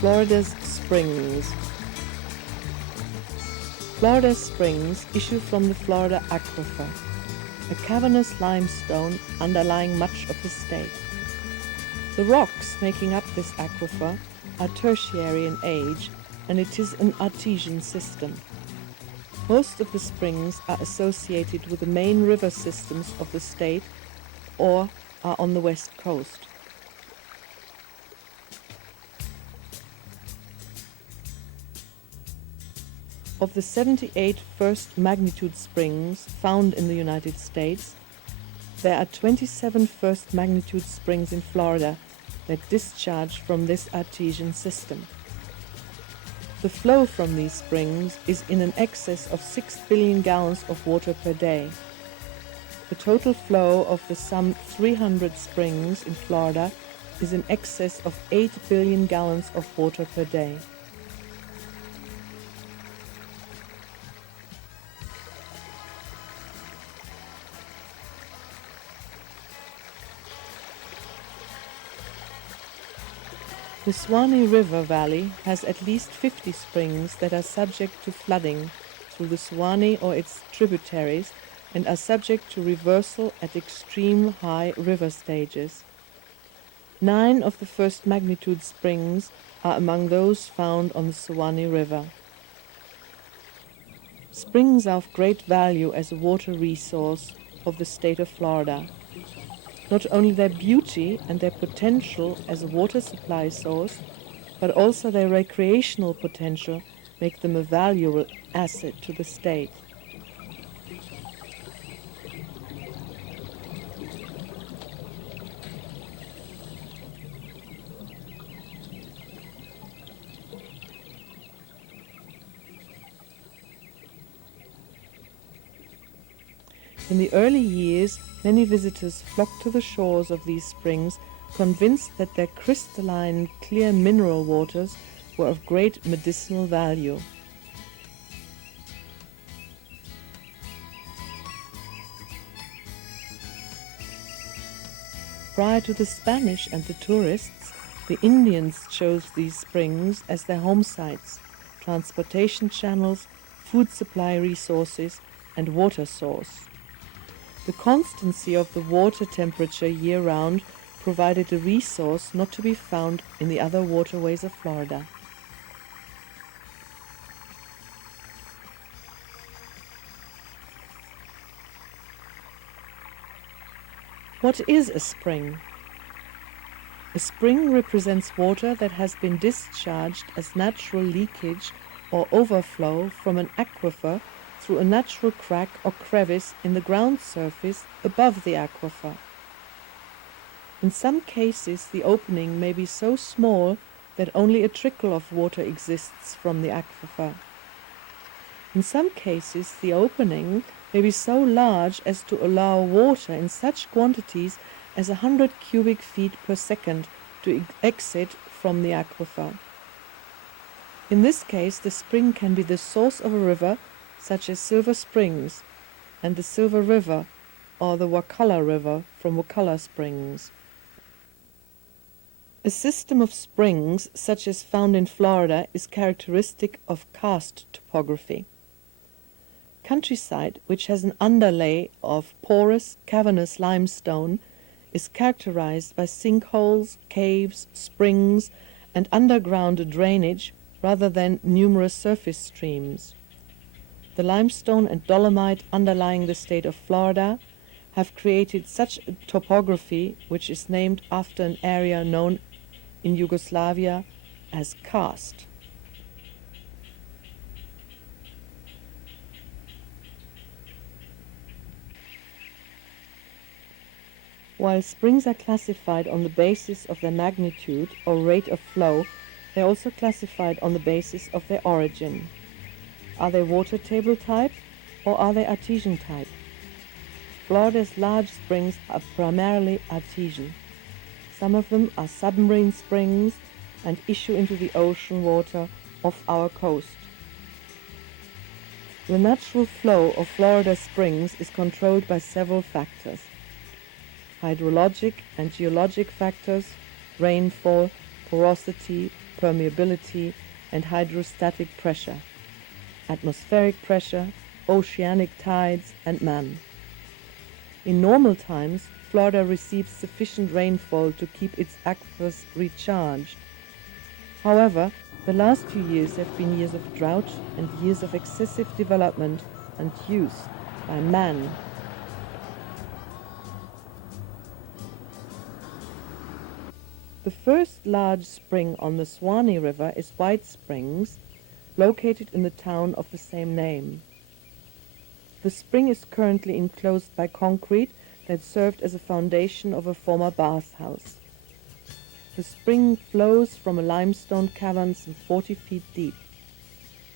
Florida's springs. Florida's springs issue from the Florida Aquifer, a cavernous limestone underlying much of the state. The rocks making up this aquifer are tertiary in age, and it is an artesian system. Most of the springs are associated with the main river systems of the state or are on the west coast. Of the 78 first magnitude springs found in the United States, there are 27 first magnitude springs in Florida that discharge from this artesian system. The flow from these springs is in an excess of 6 billion gallons of water per day. The total flow of the some 300 springs in Florida is in excess of 8 billion gallons of water per day. The Suwannee River Valley has at least 50 springs that are subject to flooding through the Suwannee or its tributaries and are subject to reversal at extreme high river stages. 9 of the first magnitude springs are among those found on the Suwannee River. Springs are of great value as a water resource of the state of Florida. Not only their beauty and their potential as a water supply source, but also their recreational potential make them a valuable asset to the state. In the early years, many visitors flocked to the shores of these springs, convinced that their crystalline, clear mineral waters were of great medicinal value. Prior to the Spanish and the tourists, the Indians chose these springs as their home sites, transportation channels, food supply resources, and water source. The constancy of the water temperature year-round provided a resource not to be found in the other waterways of Florida. What is a spring? A spring represents water that has been discharged as natural leakage or overflow from an aquifer through a natural crack or crevice in the ground surface above the aquifer. In some cases, the opening may be so small that only a trickle of water exists from the aquifer. In some cases, the opening may be so large as to allow water in such quantities as 100 cubic feet per second to exit from the aquifer. In this case, the spring can be the source of a river, such as Silver Springs, and the Silver River, or the Wacalla River from Wacalla Springs. A system of springs, such as found in Florida, is characteristic of karst topography. Countryside, which has an underlay of porous, cavernous limestone, is characterized by sinkholes, caves, springs, and underground drainage rather than numerous surface streams. The limestone and dolomite underlying the state of Florida have created such a topography, which is named after an area known in Yugoslavia as karst. While springs are classified on the basis of their magnitude or rate of flow, they are also classified on the basis of their origin. Are they water table type or are they artesian type? Florida's large springs are primarily artesian. Some of them are submarine springs and issue into the ocean water off our coast. The natural flow of Florida springs is controlled by several factors: hydrologic and geologic factors, rainfall, porosity, permeability, and hydrostatic pressure, atmospheric pressure, oceanic tides, and man. In normal times, Florida receives sufficient rainfall to keep its aquifers recharged. However, the last few years have been years of drought and years of excessive development and use by man. The first large spring on the Suwannee River is White Springs, located in the town of the same name. The spring is currently enclosed by concrete that served as a foundation of a former bathhouse. The spring flows from a limestone cavern some 40 feet deep.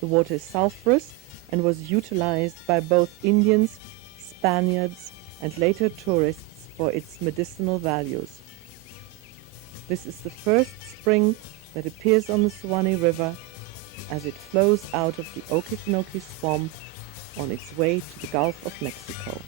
The water is sulfurous and was utilized by both Indians, Spaniards, and later tourists for its medicinal values. This is the first spring that appears on the Suwannee River as it flows out of the Okefenokee Swamp on its way to the Gulf of Mexico.